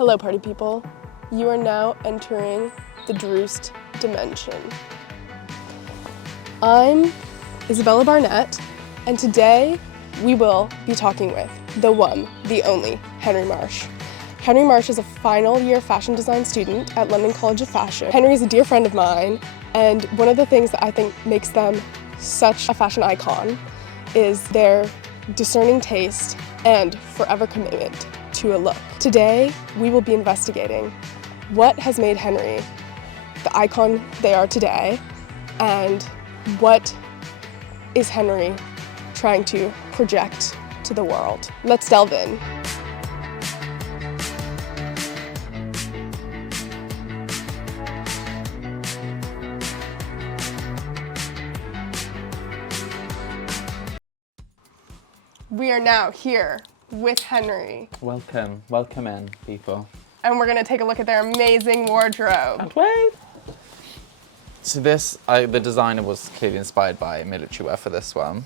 Hello, party people. You are now entering the Droste Dimension. I'm Isabella Barnett, and today we will be talking with the one, the only, Henry Marsh. Henry Marsh is a final year fashion design student at London College of Fashion. Henry is a dear friend of mine, and one of the things that I think makes them such a fashion icon is their discerning taste and forever commitment to a look. Today, we will be investigating what has made Henry the icon they are today, and what is Henry trying to project to the world. Let's delve in. We are now here with Henry. Welcome in, people. And we're gonna take a look at their amazing wardrobe. Can't wait. So this, the designer was clearly inspired by military wear for this one.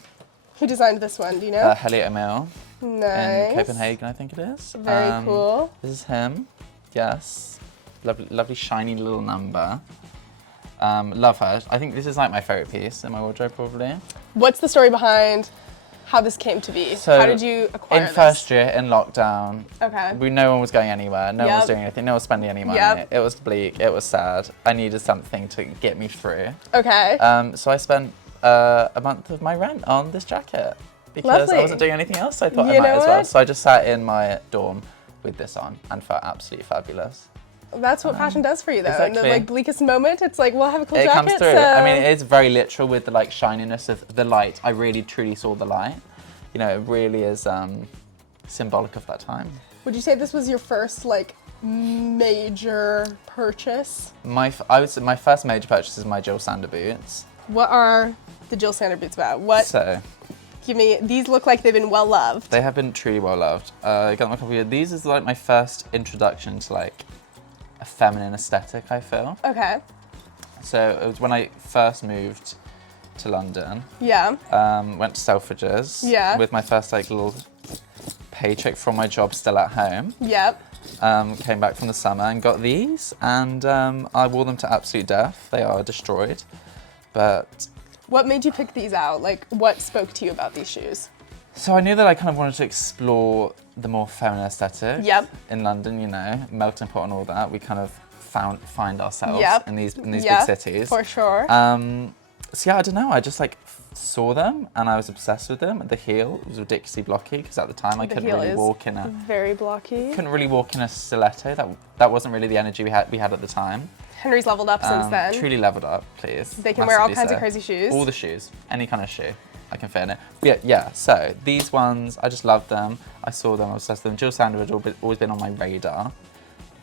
Who designed this one, do you know? Helly Emil. Nice. In Copenhagen, I think it is. Very cool. This is him, yes. Lovely shiny little number. Love her. I think this is like my favorite piece in my wardrobe, probably. What's the story behind how this came to be? So how did you acquire this? In first year, in lockdown, okay. No one was going anywhere, no one was doing anything, no one was spending any money. It was bleak, it was sad. I needed something to get me through. Okay. So I spent a month of my rent on this jacket because I wasn't doing anything else, so I thought I might as well. So I just sat in my dorm with this on and felt absolutely fabulous. That's what fashion does for you, though. Exactly. In the bleakest moment, it's like, we'll have a cool jacket. It comes through. So... I mean, it's very literal with the shininess of the light. I really truly saw the light. You know, it really is symbolic of that time. Would you say this was your first major purchase? I would say my first major purchase is my Jill Sander boots. What are the Jill Sander boots about? So, give me, these look like they've been well loved. They have been truly well loved. I got them a couple of years. These is my first introduction to a feminine aesthetic, I feel. Okay. So it was when I first moved to London. Yeah. Went to Selfridges. Yeah. With my first little paycheck from my job still at home. Yep. Came back from the summer and got these, and I wore them to absolute death. They are destroyed, but... What made you pick these out? What spoke to you about these shoes? So I knew that I kind of wanted to explore the more feminine aesthetic. Yep. In London, you know, melting pot and all that. We kind of find ourselves in these big cities. For sure. So yeah, I don't know. I just saw them and I was obsessed with them. The heel was ridiculously blocky because at the time I couldn't really walk in a very blocky. Couldn't really walk in a stiletto. That wasn't really the energy we had at the time. Henry's leveled up since then. Truly leveled up, please. They can wear all kinds of crazy shoes. All the shoes, any kind of shoe. I can fit in it. But yeah, so these ones, I just loved them. I saw them, I was obsessed with them. Jill Sander had always been on my radar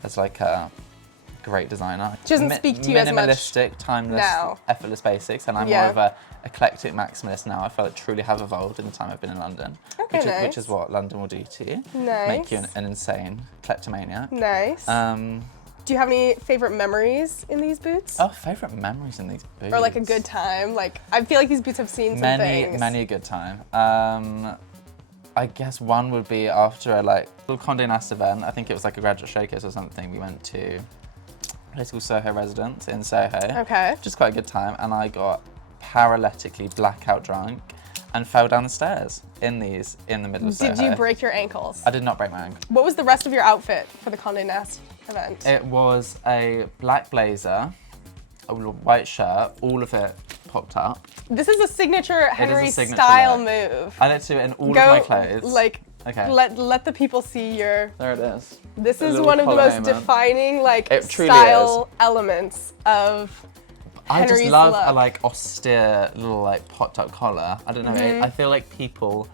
as a great designer. She doesn't speak to you as much. Minimalistic, timeless, effortless basics, and I'm more of a eclectic maximalist now. I feel truly have evolved in the time I've been in London. Okay, which is what London will do to you. Nice. Make you an insane kleptomaniac. Nice. Do you have any favorite memories in these boots? Oh, favorite memories in these boots? Or a good time? I feel like these boots have seen some things. Many a good time. I guess one would be after a little Condé Nast event. I think it was a graduate showcase or something. We went to a place called Soho Residence in Soho. Okay. Which is quite a good time. And I got paralytically blackout drunk and fell down the stairs in the middle of Soho. Did you break your ankles? I did not break my ankle. What was the rest of your outfit for the Condé Nast event? It was a black blazer, a white shirt, all of it popped up. This is a signature Henry signature style look. Move. I like to do it in all of my clothes. Okay. Let the people see your... There it is. This is one of the most defining style elements of Henry's I just love look. a austere little popped up collar. I don't know. I feel like people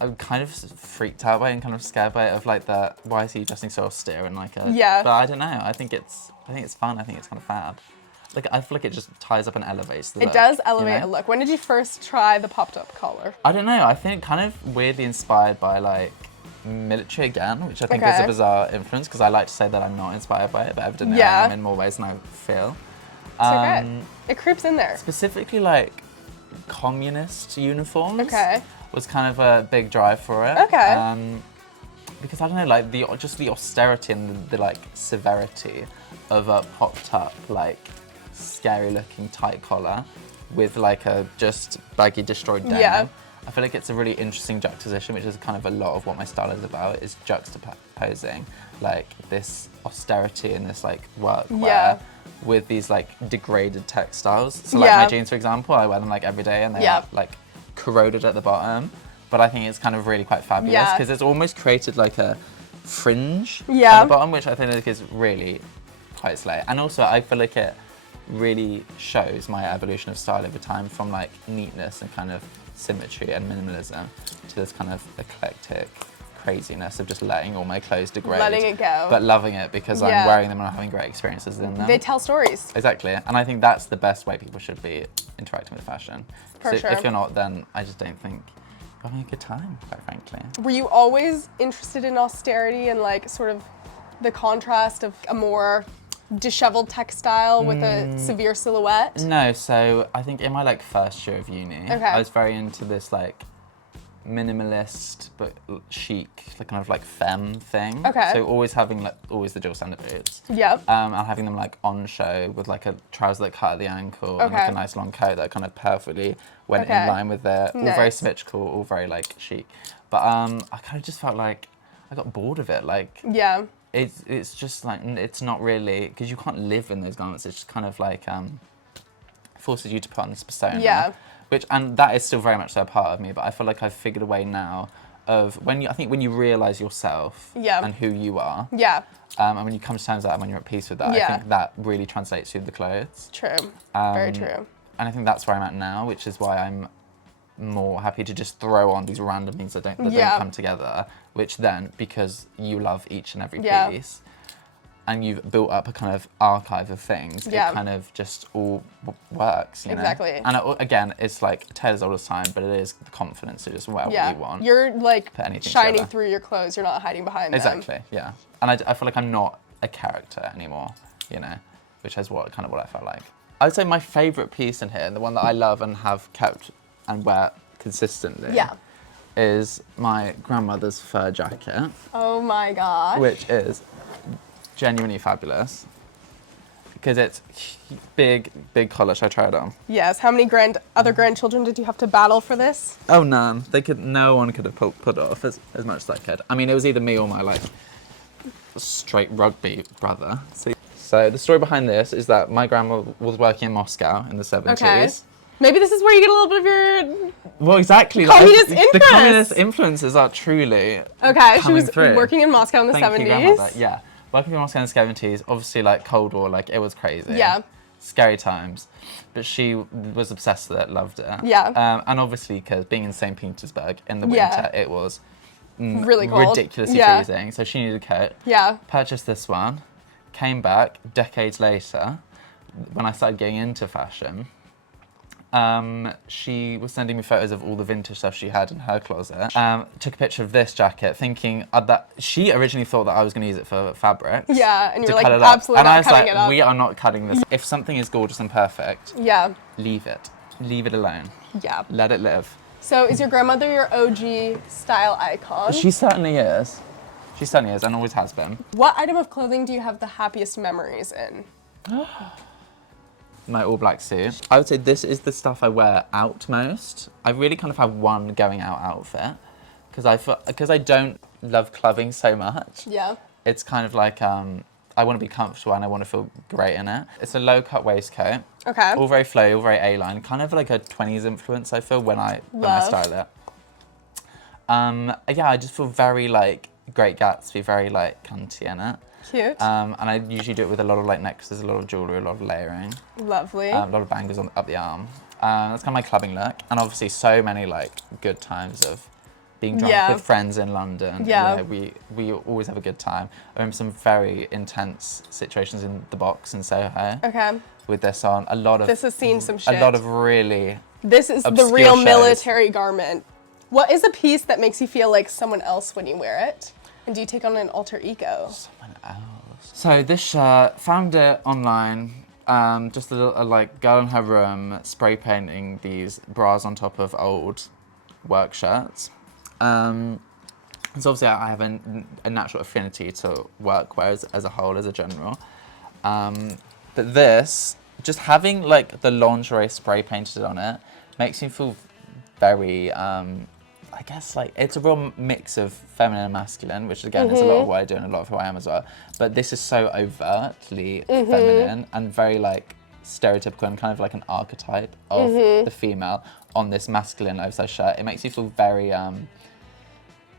are kind of freaked out by it and kind of scared by it of why is he dressing so austere and Yeah. But I don't know. I think it's fun. I think it's kind of fab. I feel like it just ties up and elevates the look. It does elevate a look. When did you first try the popped up collar? I don't know. I think kind of weirdly inspired by military again, which I think is a bizarre influence because I like to say that I'm not inspired by it, but evidently I am in more ways than I feel. It creeps in there. Specifically communist uniforms. Okay. Was kind of a big drive for it. Okay. because I don't know, like just the austerity and the like severity of a popped up like scary looking tight collar with like a just baggy destroyed denim. Yeah. I feel like it's a really interesting juxtaposition, which is kind of a lot of what my style is about, is juxtaposing like this austerity and this like workwear with these like degraded textiles. So like my jeans, for example, I wear them like every day and they are like corroded at the bottom, but I think it's kind of really quite fabulous because it's almost created like a fringe at the bottom, which I think is really quite slay. And also I feel like it really shows my evolution of style over time from like neatness and kind of symmetry and minimalism to this kind of eclectic craziness of just letting all my clothes degrade. Letting it go. But loving it because I'm wearing them and I'm having great experiences in them. They tell stories. Exactly. And I think that's the best way people should be interacting with fashion. For sure. If you're not, then I just don't think you're having a good time, quite frankly. Were you always interested in austerity and like sort of the contrast of a more disheveled textile with a severe silhouette? No, so I think in my like first year of uni, I was very into this like minimalist but chic, like kind of like femme thing. So always having like always the dual standard boots. And having them like on show with like a trouser that cut at the ankle and like a nice long coat that kind of perfectly went in line with it. All very symmetrical, all very like chic. But I kind of just felt like I got bored of it. Like it's just like, it's not really, because you can't live in those garments. It's just kind of like forces you to put on this persona. And that is still very much so a part of me, but I feel like I've figured a way now of I think when you realise yourself and who you are, and when you come to terms with that and when you're at peace with that, I think that really translates through the clothes. True, very true. And I think that's where I'm at now, which is why I'm more happy to just throw on these random things that don't come together, which then, because you love each and every piece, and you've built up a kind of archive of things, it kind of just all works, you know? And again, it's like tales all the time, but it is the confidence to just wear what you want. You're like shining together through your clothes, you're not hiding behind them. Exactly, yeah. And I feel like I'm not a character anymore, you know, which is what I felt like. I would say my favourite piece in here, and the one that I love and have kept and wear consistently, is my grandmother's fur jacket. Oh my gosh. Which is genuinely fabulous because it's big collar. Should I try it on? Yes. How many other grandchildren did you have to battle for this? Oh, none. No one could have put it off as much as I could. I mean, it was either me or my like straight rugby brother. So the story behind this is that my grandma was working in Moscow in the 70s. Okay. Maybe this is where you get a little bit of your communist influence. The communist influences are truly she was working in Moscow in the 70s. You, grandmother. Yeah. Working in Moscow in the 70s, obviously like Cold War, like it was crazy. Scary times. But she was obsessed with it, loved it. And obviously because being in St. Petersburg in the winter, it was really cold. Ridiculously freezing. So she needed a coat. Purchased this one, came back decades later when I started getting into fashion. She was sending me photos of all the vintage stuff she had in her closet. Took a picture of this jacket, thinking that she originally thought that I was going to use it for fabrics. And you were like, absolutely not cutting it up. We are not cutting this. If something is gorgeous and perfect, leave it. Leave it alone. Let it live. So is your grandmother your OG style icon? She certainly is. She certainly is and always has been. What item of clothing do you have the happiest memories in? My all black suit. I would say this is the stuff I wear out most. I really kind of have one going out outfit because I don't love clubbing so much. It's kind of like I want to be comfortable and I want to feel great in it. It's a low cut waistcoat. All very flowy, all very A-line. Kind of like a 20s influence I feel when I style it. I just feel very like Great Gatsby, very like cunty in it. Cute. And I usually do it with a lot of like necklaces, a lot of jewellery, a lot of layering. Lovely. A lot of bangles up the arm. That's kind of my clubbing look. And obviously so many like good times of being drunk with friends in London. You know, we always have a good time. I remember some very intense situations in the Box in Soho. With this on. This has seen some shit. A lot of really This is the real military garment. What is a piece that makes you feel like someone else when you wear it? And do you take on an alter ego? Someone else. So this shirt, found it online. Just a little like girl in her room spray painting these bras on top of old work shirts. So obviously I have a natural affinity to workwear as a whole, as a general. But this, just having like the lingerie spray painted on it, makes me feel very, I guess like, it's a real mix of feminine and masculine, which again is a lot of what I do and a lot of who I am as well. But this is so overtly feminine and very like stereotypical and kind of like an archetype of the female on this masculine oversized shirt. It makes you feel very,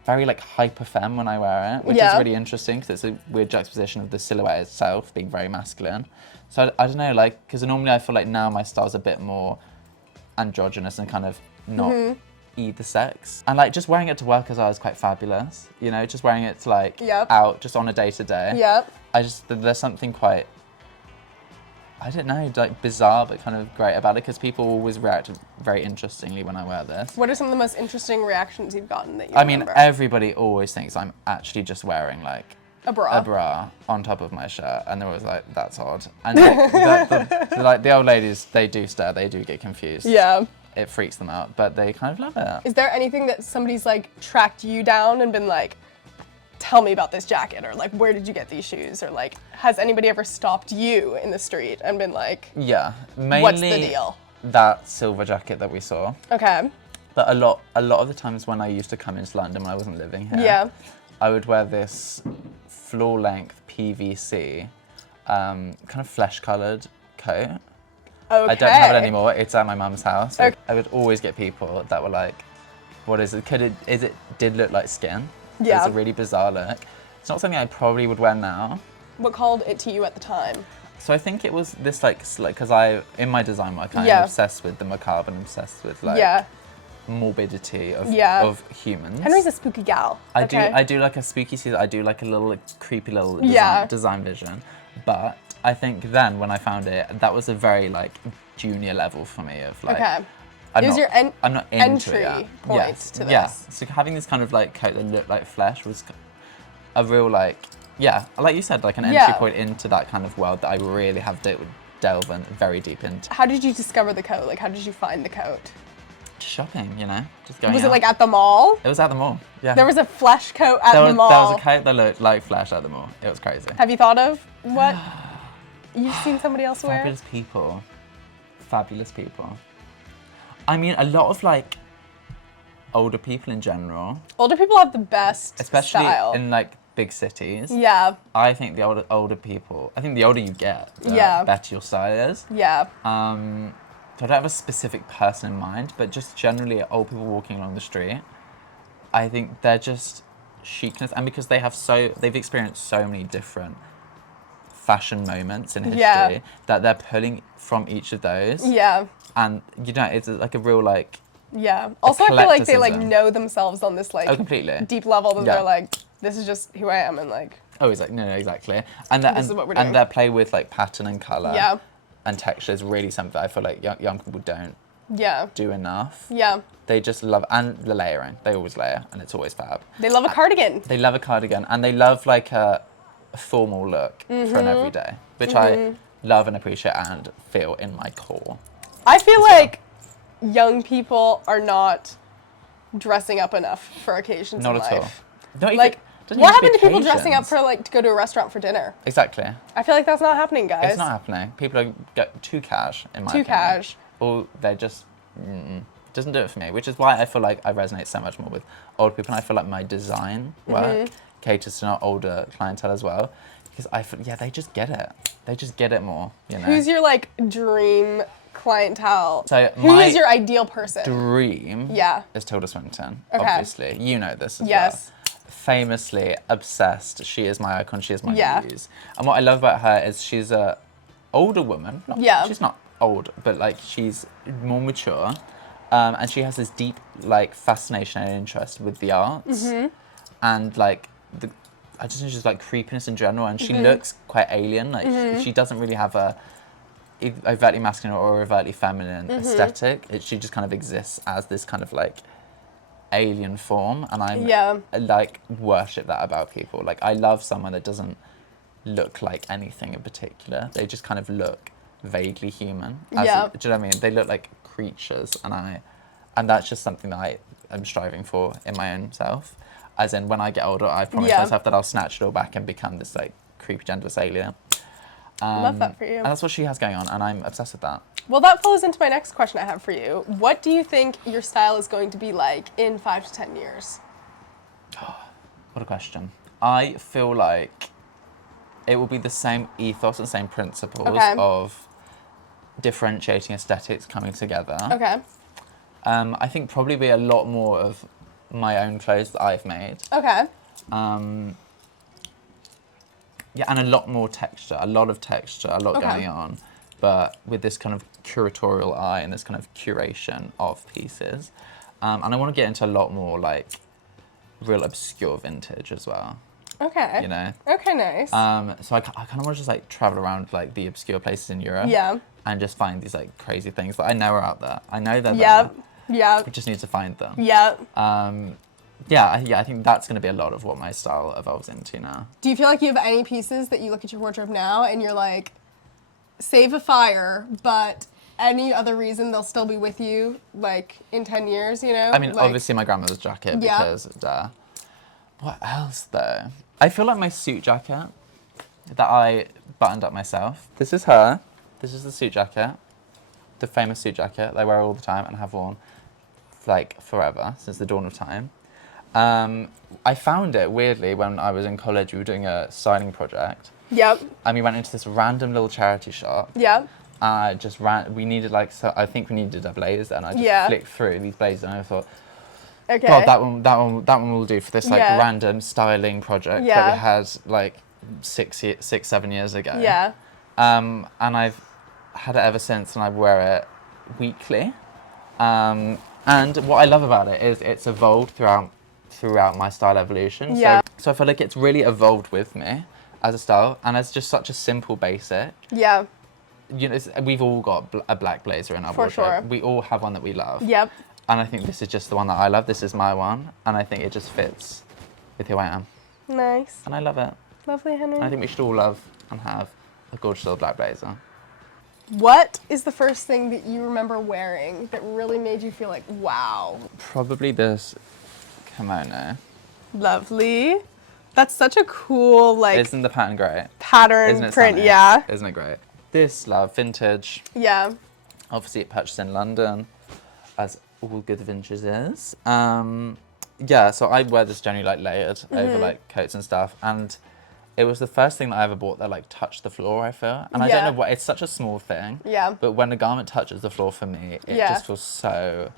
very like hyper femme when I wear it, which is really interesting because it's a weird juxtaposition of the silhouette itself being very masculine. So I don't know, like, because normally I feel like now my style's a bit more androgynous and kind of not either sex. And like just wearing it to work as well is quite fabulous. You know, just wearing it to like out just on a day to day. There's something quite, I don't know, like bizarre but kind of great about it because people always react very interestingly when I wear this. What are some of the most interesting reactions you've gotten that you remember? I mean, everybody always thinks I'm actually just wearing like a bra on top of my shirt, and they're always like, that's odd. And like the old ladies, they do stare, they do get confused. Yeah. It freaks them out, but they kind of love it. Is there anything that somebody's like tracked you down and been like, tell me about this jacket, or like, where did you get these shoes, or like, has anybody ever stopped you in the street and been like, yeah, mainly what's the deal? That silver jacket that we saw. Okay. But a lot of the times when I used to come into London when I wasn't living here, I would wear this floor-length PVC, kind of flesh-coloured coat. Okay. I don't have it anymore. It's at my mum's house. Okay. I would always get people that were like, "What is it? Did look like skin?" Yeah. It's a really bizarre look. It's not something I probably would wear now. What called it to you at the time? So I think it was this like because in my design work I'm obsessed with the macabre and obsessed with like morbidity of humans. Henry's a spooky gal. I do like a spooky season. I do like a little like, creepy little design vision. But I think then when I found it, that was a very like junior level for me of like. Okay. I'm not entry into it point to this. Yeah. So having this kind of like coat that looked like flesh was a real like like you said, like an entry point into that kind of world that I really have to delve in very deep into. How did you discover the coat? Like, how did you find the coat? Shopping, you know, just going Was it like at the mall? It was at the mall, yeah. There was a flesh coat at the mall? There was a coat that looked like flesh at the mall. It was crazy. Have you thought of what you've seen somebody else wear? Fabulous people. Fabulous people. I mean, a lot of like older people in general. Older people have the best especially style. In like big cities. Yeah. I think the older people, I think the older you get, the better your style is. Yeah. So I don't have a specific person in mind, but just generally old people walking along the street, I think they're just chicness, and because they've experienced so many different fashion moments in history that they're pulling from each of those. Yeah. And you know, it's like a real like. Yeah. Also, I feel like they like know themselves on this like completely deep level that they're like, this is just who I am, and like. Oh, it's like no, exactly. And this is what we're doing. And their play with like pattern and color. And texture is really something that I feel like young people don't do enough. Yeah. They just love, and the layering. They always layer, and it's always fab. They love a cardigan. They love a cardigan, and they love like a formal look for an everyday, which I love and appreciate and feel in my core. I feel like young people are not dressing up enough for occasions in life. Not at all. Not like, what happened to people dressing up for like to go to a restaurant for dinner? Exactly. I feel like that's not happening, guys. It's not happening. People get too cash in my opinion. Too cash. Or they're just doesn't do it for me, which is why I feel like I resonate so much more with old people, and I feel like my design work caters to an older clientele as well, because I feel they just get it. They just get it more. You know. Who's your like dream clientele? So who is your ideal person? Dream. Is Tilda Swinton. Okay. Obviously, you know this as well. Famously obsessed. She is my icon. She is my muse. And what I love about her is she's a older woman. She's not old, but like she's more mature, and she has this deep like fascination and interest with the arts, and like I just think she's like creepiness in general, and she looks quite alien. Like she doesn't really have a overtly masculine or overtly feminine aesthetic. She just kind of exists as this kind of like alien form, and I like worship that about people. Like I love someone that doesn't look like anything in particular. They just kind of look vaguely human. Do you know what I mean? They look like creatures, and that's just something that I am striving for in my own self. As in, when I get older, I promise myself that I'll snatch it all back and become this like creepy genderless alien. Love that for you. And that's what she has going on, and I'm obsessed with that. Well, that follows into my next question I have for you. What do you think your style is going to be like in 5 to 10 years? What a question. I feel like it will be the same ethos and same principles of differentiating aesthetics coming together. Okay. I think probably be a lot more of my own clothes that I've made. Okay. Yeah, and a lot more texture, a lot of texture, a lot going on, but with this kind of curatorial eye and this kind of curation of pieces. And I want to get into a lot more like real obscure vintage as well. Okay. You know? Okay, nice. So I kind of want to just like travel around like the obscure places in Europe. Yeah. And just find these like crazy things that I know are out there. I know they're there. Yep. Yep. We just need to find them. Yep. Yeah, I think that's going to be a lot of what my style evolves into now. Do you feel like you have any pieces that you look at your wardrobe now and you're like, save a fire, but any other reason they'll still be with you, like, in 10 years, you know? I mean, like, obviously my grandmother's jacket because, what else, though? I feel like my suit jacket that I buttoned up myself. This is her. This is the suit jacket. The famous suit jacket that I wear all the time and have worn, like, forever, since the dawn of time. I found it, weirdly, when I was in college. We were doing a styling project. Yep. And we went into this random little charity shop. Yep. Just ran. We needed like, so I think we needed a blazer, and I just flicked through these blazers, and I thought, okay. God, that one will do for this like random styling project that we had like 7 years ago. Yeah. And I've had it ever since, and I wear it weekly. And what I love about it is it's evolved throughout my style evolution. Yeah. So I feel like it's really evolved with me as a style, and it's just such a simple basic. Yeah. You know, we've all got a black blazer in our wardrobe. Sure. We all have one that we love. Yep. And I think this is just the one that I love. This is my one, and I think it just fits with who I am. Nice. And I love it. Lovely, Henry. And I think we should all love and have a gorgeous little black blazer. What is the first thing that you remember wearing that really made you feel like, wow? Probably this kimono. Lovely. That's such a cool, like, Isn't the pattern great? pattern Isn't it print, stunning? yeah. Isn't it great? This, love, vintage. Yeah. Obviously it purchased in London, as all good vintage is. Yeah, so I wear this generally like layered over like coats and stuff, and it was the first thing that I ever bought that like touched the floor, I feel. And I don't know what, it's such a small thing. Yeah. But when a garment touches the floor for me, it just feels so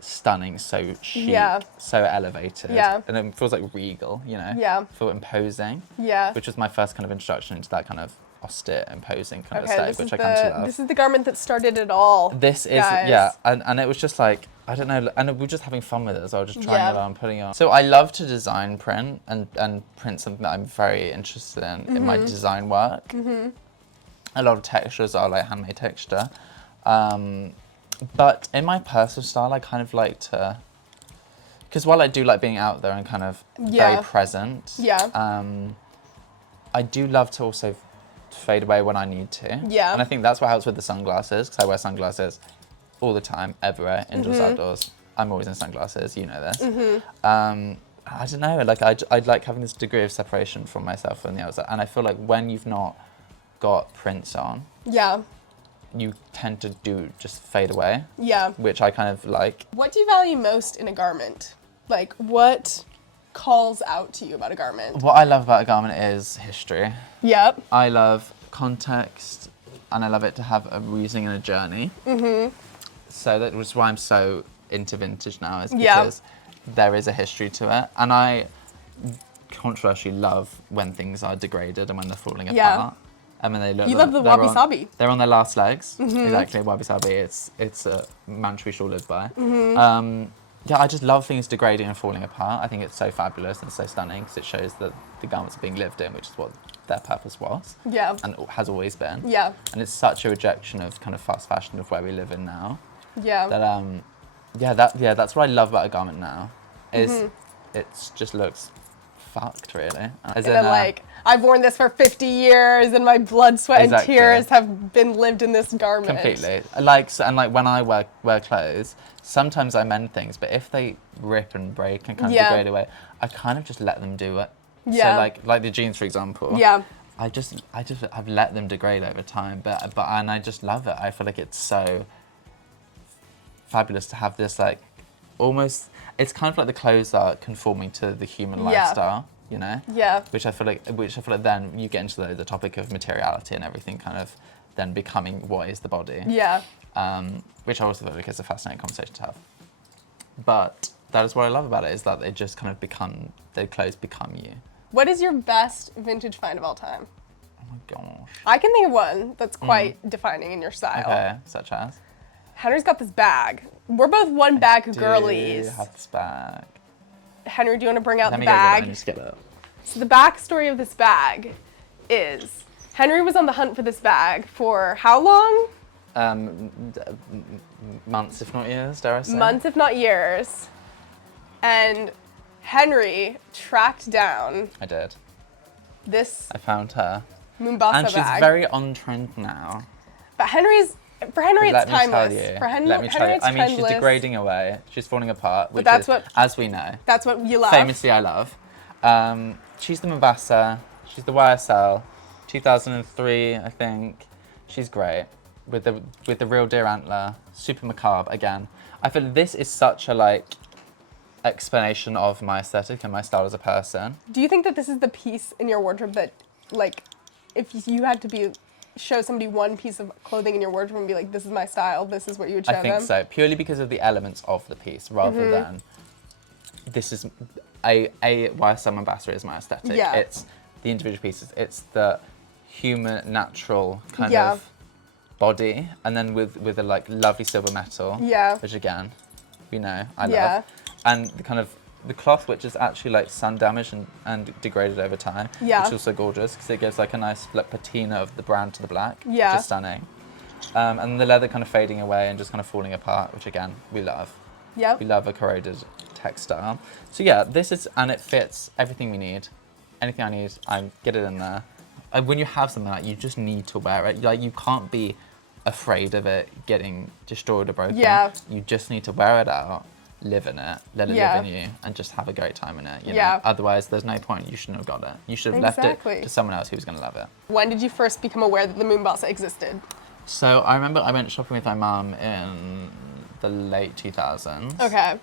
stunning, so chic, so elevated. Yeah. And it feels like regal, you know? Yeah. Feel imposing. Yeah. Which was my first kind of introduction into that kind of austere, imposing kind of Okay, aesthetic, which I come to love. this is the garment that started it all. This is, guys. and it was just like, I don't know, and we were just having fun with it, so I was just trying it on, putting it on. So I love to design print, and print something that I'm very interested in my design work. A lot of textures are like handmade texture. But in my personal style, I kind of like to, because while I do like being out there and kind of very present, I do love to also fade away when I need to. Yeah. And I think that's what helps with the sunglasses, because I wear sunglasses all the time, everywhere, indoors, outdoors. I'm always in sunglasses, you know this. I don't know, like I'd like having this degree of separation from myself from the outside. And I feel like when you've not got prints on, you tend to just fade away. Yeah. Which I kind of like. What do you value most in a garment? Like, what calls out to you about a garment? What I love about a garment is history. Yep. I love context, and I love it to have a reasoning and a journey. So that was why I'm so into vintage now, is because there is a history to it. And I controversially love when things are degraded and when they're falling apart. And when they look, you love the wabi-sabi. They're on their last legs. Exactly, wabi-sabi. It's a mantra we should all live by. Yeah, I just love things degrading and falling apart. I think it's so fabulous and so stunning, because it shows that the garments are being lived in, which is what their purpose was. Yeah. And has always been. Yeah. And it's such a rejection of kind of fast fashion of where we live in now. Yeah. That that's what I love about a garment now. Is it just looks fucked, really. As and then like, I've worn this for 50 years and my blood, sweat, and tears have been lived in this garment. Completely. And when I wear clothes, sometimes I mend things, but if they rip and break and kind of degrade away, I kind of just let them do it. Yeah. So like the jeans, for example. Yeah. I've let them degrade over time, but and I just love it. I feel like it's so fabulous to have this like almost. It's kind of like the clothes are conforming to the human lifestyle, you know. Yeah. Which I feel like then you get into the topic of materiality and everything kind of then becoming what is the body. Yeah. Which I also feel like is a fascinating conversation to have. But that is what I love about it, is that they just kind of become, their clothes become you. What is your best vintage find of all time? Oh my gosh. I can think of one that's quite defining in your style. Okay, such as? Henry's got this bag. We're both one bag girlies. I have this bag. Henry, do you want to bring out Let the me bag? Go just get it. So the backstory of this bag is Henry was on the hunt for this bag for how long? Months, if not years, dare I say? Months, if not years. And Henry tracked down I did. this I found her. Mombasa And she's bag. very on trend now. But for Henry, But it's timeless. For let me tell you. it's I mean, she's trendless. degrading away. She's falling apart, which that's is, what- as we know, That's what you love. famously I love. She's the Mombasa. She's the YSL. 2003, I think. She's great. With the real deer antler. Super macabre, again. I feel this is such a, like, explanation of my aesthetic and my style as a person. Do you think that this is the piece in your wardrobe that, like, if you had to show somebody one piece of clothing in your wardrobe and be like, this is my style, this is what you would show them? I think so, purely because of the elements of the piece, rather than this is a YSL Mombasa is my aesthetic. Yeah. It's the individual pieces. It's the human, natural kind Yeah. of body, and then with a like lovely silver metal. Yeah. Which again, you know, I Yeah. love. And the kind of the cloth, which is actually like sun damaged and degraded over time. Yeah. Which is also gorgeous because it gives like a nice like patina of the brown to the black. Yeah. Which is stunning. And the leather kind of fading away and just kind of falling apart, which again, we love. Yep. We love a corroded textile. So yeah, this is, and it fits everything we need. Anything I need, I get it in there. When you have something like that, you just need to wear it. Like, you can't be afraid of it getting destroyed or broken. Yeah. You just need to wear it out, live in it, let it Yeah. live in you, and just have a great time in it. You Yeah. know? Otherwise, there's no point. You shouldn't have got it. You should have Exactly. left it to someone else who was going to love it. When did you first become aware that the Mombasa existed? So I remember I went shopping with my mum in the late 2000s. Okay.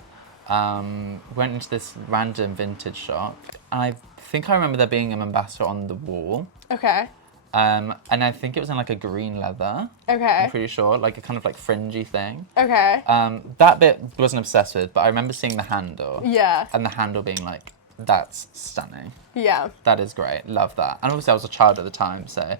Went into this random vintage shop, and I think I remember there being a Mombasa on the wall. Okay. And I think it was in like a green leather. Okay. I'm pretty sure, like a kind of like fringy thing. Okay. That bit wasn't obsessed with, but I remember seeing the handle. Yeah. And the handle being like, that's stunning. Yeah. That is great. Love that. And obviously I was a child at the time, so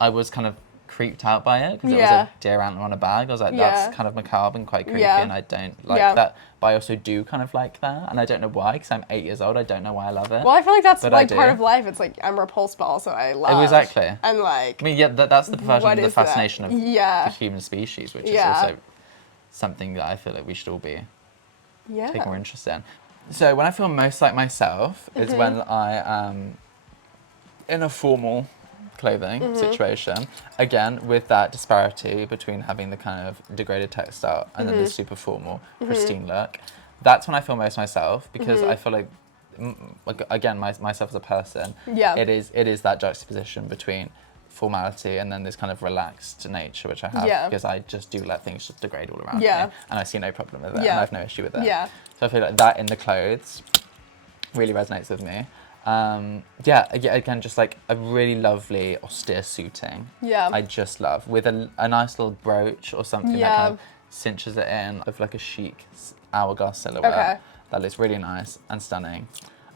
I was kind of creeped out by it because it was Yeah. a deer antler on a bag. I was like, Yeah. that's kind of macabre and quite creepy, Yeah. and I don't like Yeah. that. But I also do kind of like that, and I don't know why, because I'm 8 years old. I don't know why I love it. Well, I feel like that's But I like part do. of life. It's like I'm repulsed, but also I love. Exactly. And like. I mean, yeah, that's the perversion What of the is that? fascination of Yeah. the human species, which Yeah. is also something that I feel like we should all be Yeah. taking more interest in. So when I feel most like myself is when I am in a formal clothing situation, again with that disparity between having the kind of degraded textile and then the super formal pristine look. That's when I feel most myself, because I feel like again myself as a person, Yeah. it is that juxtaposition between formality and then this kind of relaxed nature which I have, Yeah. because I just do let things just degrade all around Yeah. me, and I see no problem with it, Yeah. and I have no issue with it. Yeah. So I feel like that in the clothes really resonates with me. Yeah, again, just like a really lovely austere suiting. Yeah. I just love, with a nice little brooch or something that Yeah. kind of cinches it in, of like a chic hourglass silhouette. Okay. That looks really nice and stunning.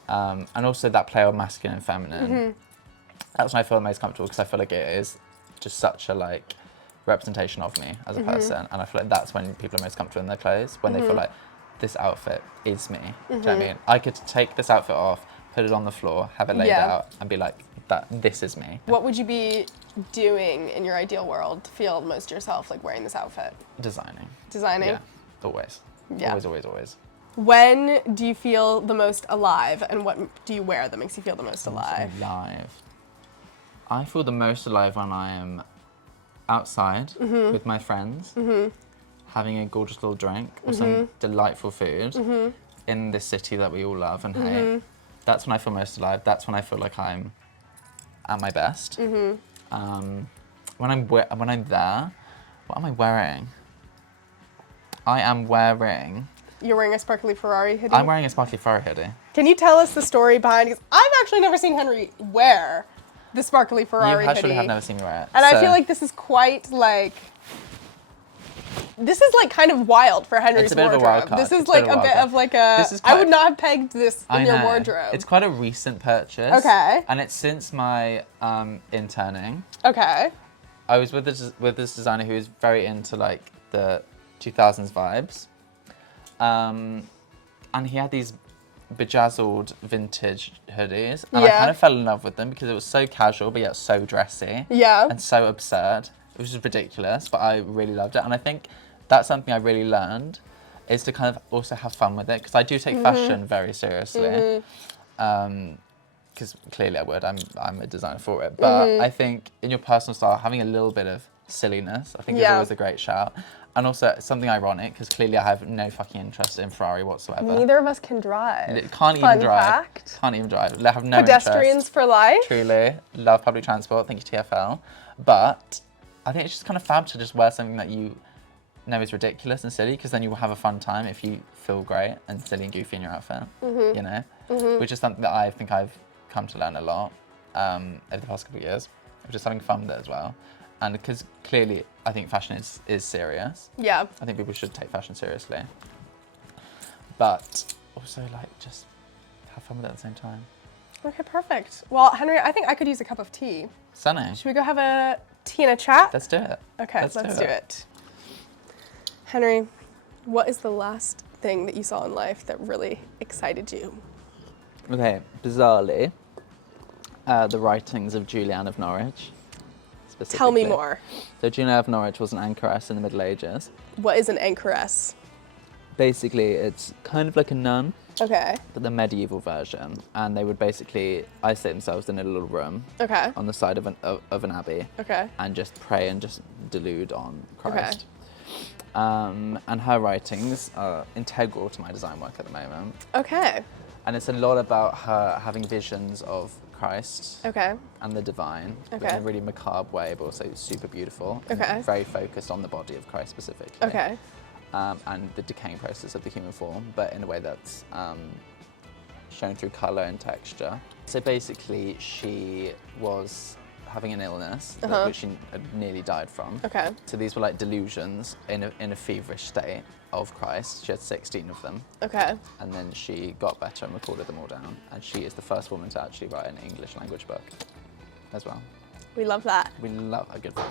And also that play of masculine and feminine. That's when I feel most comfortable, because I feel like it is just such a like representation of me as a person, and I feel like that's when people are most comfortable in their clothes, when they feel like this outfit is me. Do you know what I mean? I could take this outfit off, put it on the floor, have it laid Yeah. out, and be like, this is me. What would you be doing in your ideal world to feel most yourself, like wearing this outfit? Designing. Designing? Yeah, always. Yeah. Always, always, always. When do you feel the most alive, and what do you wear that makes you feel the most alive? Alive. I feel the most alive when I am outside with my friends, having a gorgeous little drink or some delightful food in this city that we all love and hate. That's when I feel most alive. That's when I feel like I'm at my best. When I'm there, what am I wearing? I am wearing... You're wearing a sparkly Ferrari hoodie? I'm wearing a sparkly Ferrari hoodie. Can you tell us the story behind, because I've actually never seen Henry wear the sparkly Ferrari You actually hoodie. have never seen me wear it. And I feel like this is quite like, this is like kind of wild for Henry's It's a bit wardrobe. of a wild card. This is It's like a a bit bit of of like a, This is I quite- would not have pegged this in I your know. wardrobe. It's quite a recent purchase. Okay. And it's since my interning. Okay. I was with this designer who is very into like the 2000s vibes. And he had these bejazzled vintage hoodies. And I Yeah. kind of fell in love with them because it was so casual, but yet so dressy. Yeah. And so absurd. It was just ridiculous, but I really loved it. And I think that's something I really learned, is to kind of also have fun with it. Because I do take fashion very seriously. Because clearly I would, I'm a designer for it. But I think in your personal style, having a little bit of silliness, I think is always a great shout. And also something ironic, because clearly I have no fucking interest in Ferrari whatsoever. Neither of us can drive. Can't even Fun drive. fact. Can't even drive. I have no Pedestrians interest. for life. Truly. Love public transport. Thank you, TfL. But I think it's just kind of fab to just wear something that you know is ridiculous and silly, because then you will have a fun time if you feel great and silly and goofy in your outfit, you know? Which is something that I think I've come to learn a lot over the past couple of years, which is having fun with it as well. And because clearly I think fashion is serious. Yeah. I think people should take fashion seriously. But also like just have fun with it at the same time. Okay, perfect. Well, Henry, I think I could use a cup of tea. Stunning. Should we go have a tea and a chat? Let's do it. Okay, let's do it. Henry, what is the last thing that you saw in life that really excited you? Okay, bizarrely, the writings of Julian of Norwich. Tell me more. So Julian of Norwich was an anchoress in the Middle Ages. What is an anchoress? Basically, it's kind of like a nun, Okay. but the medieval version. And they would basically isolate themselves in a little room Okay. on the side of an abbey Okay. and just pray and just delude on Christ. And her writings are integral to my design work at the moment. Okay. And it's a lot about her having visions of Christ Okay. and the divine, but Okay. in a really macabre way, but also super beautiful. Okay. And very focused on the body of Christ specifically. Okay. And the decaying process of the human form, but in a way that's shown through colour and texture. So basically, she was having an illness which she had nearly died from. Okay. So these were like delusions in a feverish state of Christ. She had 16 of them. Okay. And then she got better and recorded them all down. And she is the first woman to actually write an English language book as well. We love that. We love a good book.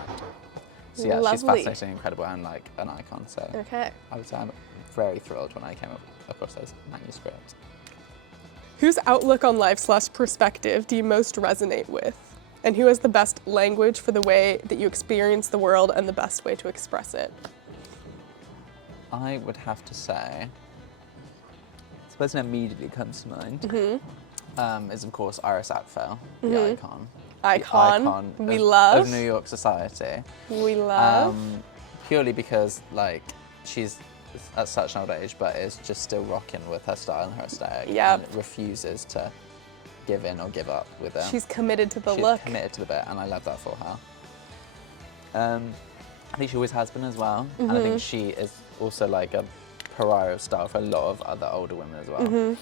So yeah, she's Lovely. fascinating, incredible, and like an icon. So Okay. I would say I'm very thrilled when I came across those manuscripts. Whose outlook on life/perspective do you most resonate with? And who has the best language for the way that you experience the world and the best way to express it? I would have to say, the person that immediately comes to mind is of course Iris Apfel, the icon. Icon. The icon We of, love. of New York society. We love. Purely because like she's at such an old age, but is just still rocking with her style and her aesthetic. Yep. And refuses to give in or give up with it. She's committed to the She's look. committed to the bit, and I love that for her. I think she always has been as well, and I think she is also like a pariah of style for a lot of other older women as well.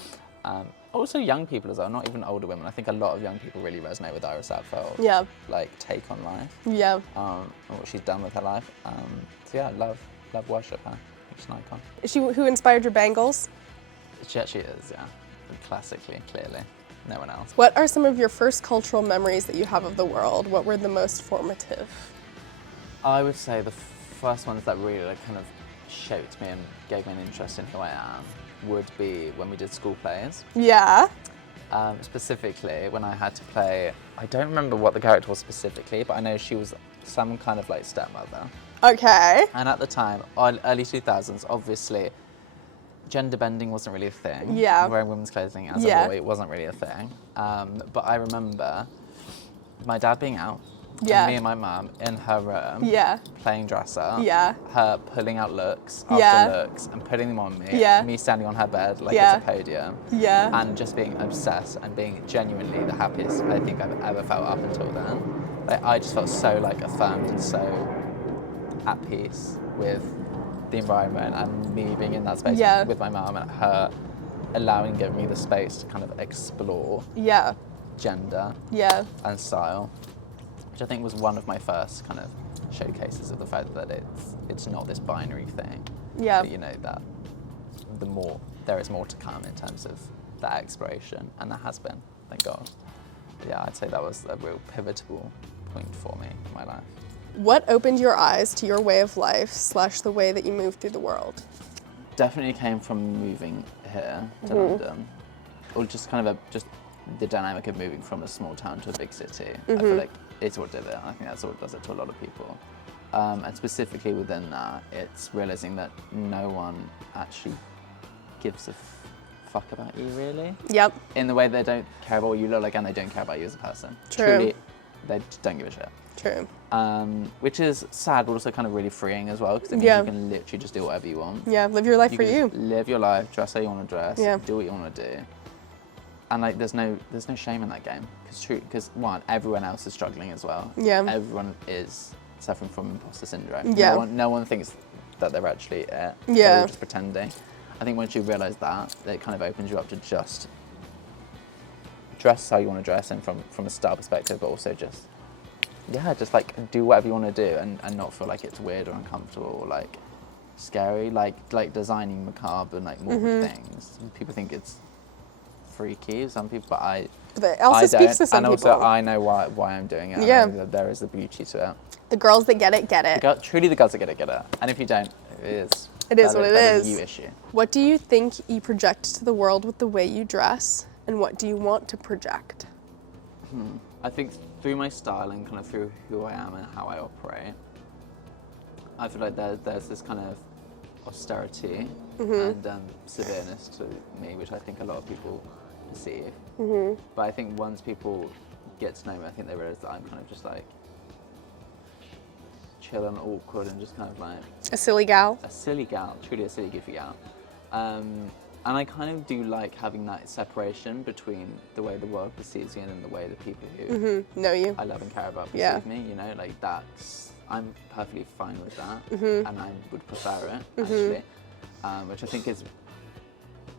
Also young people as well, not even older women. I think a lot of young people really resonate with Iris Apfel. Yeah. Like take on life. Yeah. And what she's done with her life. So yeah, love, worship her. She's an icon. Is she who inspired your bangles? She actually is, yeah. Classically, clearly. No one else. What are some of your first cultural memories that you have of the world? What were the most formative? I would say the first ones that really like, kind of shaped me and gave me an interest in who I am would be when we did school plays. Yeah. Specifically, when I had to play, I don't remember what the character was specifically, but I know she was some kind of like stepmother. Okay. And at the time, early 2000s, obviously, gender bending wasn't really a thing. Yeah. Wearing women's clothing as a boy wasn't really a thing. But I remember my dad being out Yeah. And me and my mum in her room. Yeah. Playing dress up. Yeah. Her pulling out looks Yeah. after looks and putting them on me. Yeah. Me standing on her bed like Yeah. it's a podium. Yeah. And just being obsessed and being genuinely the happiest I think I've ever felt up until then. Like, I just felt so like affirmed and so at peace with the environment and me being in that space Yeah. with my mum and her allowing and giving me the space to kind of explore Yeah. gender Yeah. and style, which I think was one of my first kind of showcases of the fact that it's not this binary thing. Yeah. But, you know, that there is more to come in terms of that exploration, and there has been, thank God. Yeah, I'd say that was a real pivotal point for me in my life. What opened your eyes to your way of life / the way that you move through the world? Definitely came from moving here to London, or just kind of just the dynamic of moving from a small town to a big city. I feel like it's what did it. I think that's what does it to a lot of people. And specifically within that, it's realizing that no one actually gives a fuck about you, really. Yep. In the way they don't care about what you look like and they don't care about you as a person. True. Truly, they just don't give a shit. True. Which is sad, but also kind of really freeing as well, because it means you can literally just do whatever you want. Yeah, live your life for can you. Live your life, dress how you want to dress, Yeah. do what you want to do. And like, there's no shame in that game, because one, everyone else is struggling as well. Yeah. Everyone is suffering from imposter syndrome. Yeah. No one thinks that they're actually it. Yeah. They're all just pretending. I think once you realise that, it kind of opens you up to just dress how you want to dress, and from a style perspective, but also just like do whatever you want to do, and not feel like it's weird or uncomfortable or like scary, like designing macabre and like morbid things. People think it's freaky, some people, but But it also speaks to some and people. also I know why I'm doing it. Yeah. I know that there is a beauty to it. The girls that get it. Truly the girls that get it. And if you don't, it is. It is what it that is. a you issue. What do you think you project to the world with the way you dress, and what do you want to project? I think through my style and kind of through who I am and how I operate, I feel like there's this kind of austerity and severeness to me, which I think a lot of people perceive. But I think once people get to know me, I think they realise that I'm kind of just like chill and awkward and just kind of like A silly gal? a silly gal, truly a silly goofy gal. And I kind of do like having that separation between the way the world perceives me and then the way the people who Know you? I love and care about Yeah. perceive me, you know, like I'm perfectly fine with that, and I would prefer it, actually,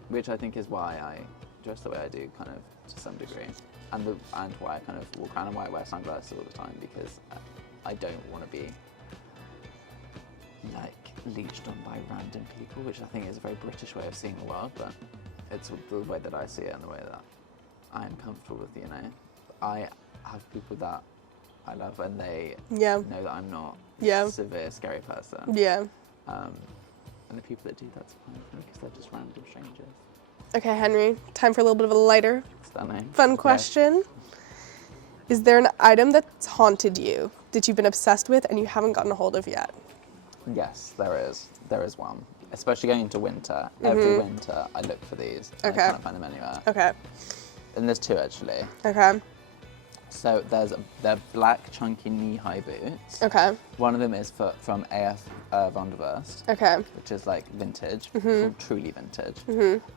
which I think is why I dress the way I do, kind of, to some degree, and why I kind of walk around and why I wear sunglasses all the time, because I don't want to be like leeched on by random people, which I think is a very British way of seeing the world, but it's the way that I see it and the way that I am comfortable with, you know. I have people that I love and they Yeah. know that I'm not Yeah. a severe, scary person. Yeah. And the people that do, that's fine, because they're just random strangers. Okay, Henry, time for a little bit of a lighter, Stunning. fun Okay. question. Is there an item that's haunted you, that you've been obsessed with and you haven't gotten a hold of yet? Yes, there is. There is one. Especially going into winter. Every winter, I look for these. And Okay. I can't find them anywhere. Okay. And there's two, actually. Okay. So they're black, chunky knee-high boots. Okay. One of them is from AF Van der Wurst, Okay. which is like vintage, truly vintage.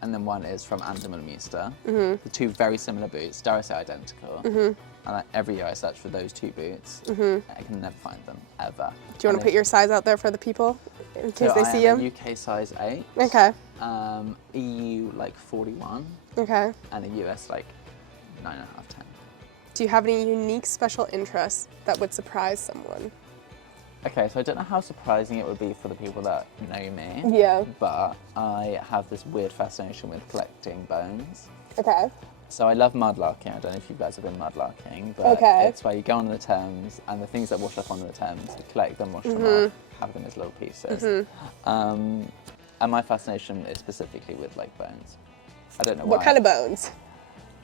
And then one is from Andermal Münster. The two very similar boots, dare I say identical. And every year I search for those two boots. I can never find them, ever. Do you want to put your size out there for the people in case they see I am you? a UK size 8. Okay. EU like 41. Okay. And a US like 9.5, 10. Do you have any unique special interests that would surprise someone? Okay, so I don't know how surprising it would be for the people that know me. Yeah. But I have this weird fascination with collecting bones. Okay. So I love mudlarking. I don't know if you guys have been mudlarking, but Okay. it's where you go on the Thames and the things that wash up on the Thames, you collect them, wash them off, have them as little pieces. And my fascination is specifically with like bones. I don't know why. What kind of bones?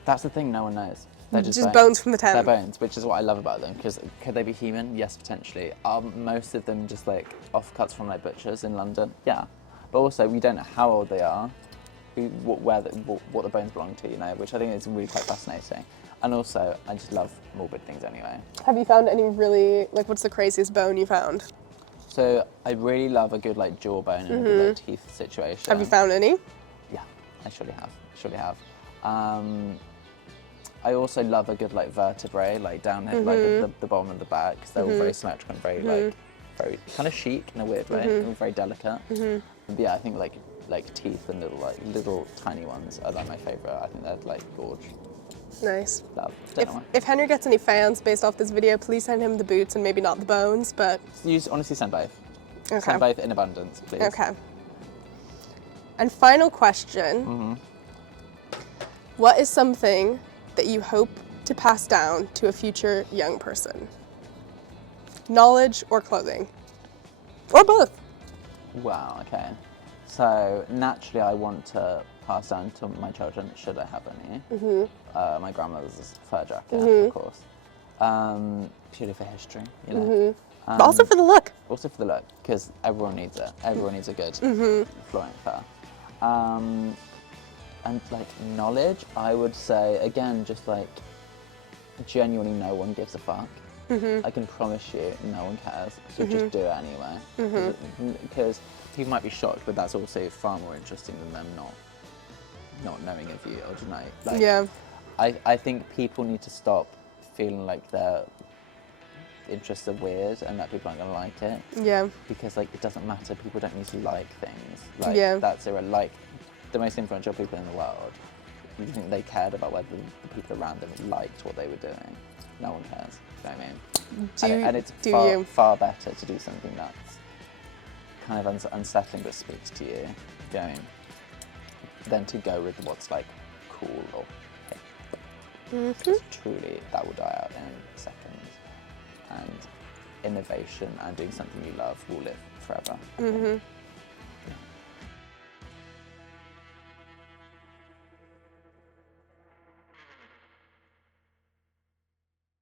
That's the thing, no one knows. They're just bones from the Thames. They're bones, which is what I love about them, because could they be human? Yes, potentially. Are most of them just like offcuts from like butchers in London? Yeah. But also, we don't know how old they are, what the bones belong to, you know, which I think is really quite fascinating. And also, I just love morbid things anyway. Have you found any really, like, what's the craziest bone you found? So I really love a good like jawbone and a good like teeth situation. Have you found any? Yeah, I surely have. I also love a good like vertebrae, like down here, like the bottom of the back, because they're all very symmetrical and very like very kind of chic in a weird way, and very delicate. But yeah, I think like teeth and little tiny ones are like my favourite. I think they're like gorge. Nice. Love. If Henry gets any fans based off this video, please send him the boots and maybe not the bones, but... Honestly send both. Okay. Send both in abundance, please. Okay. And final question. What is something that you hope to pass down to a future young person? Knowledge or clothing? Or both? Wow, okay. So naturally I want to pass down to my children, should I have any. My grandmother's fur jacket, of course. Purely for history, you know. But also for the look. Also for the look, because everyone needs it. Everyone needs a good flowing fur. And like knowledge, I would say, again, just like genuinely no one gives a fuck. I can promise you no one cares, so just do it anyway. Because people might be shocked, but that's also far more interesting than them not knowing of you, or do you know? Like, Yeah. I think people need to stop feeling like their interests are weird and that people aren't going to like it. Yeah. Because like it doesn't matter, people don't need to like things. Like that's like the most influential people in the world. You think they cared about whether the people around them liked what they were doing? No one cares. You know what I mean? And it's far better to do something that's kind of unsettling but speaks to you, you know what I mean? Than to go with what's like cool or hip. Because truly that will die out in seconds. And innovation and doing something you love will live forever.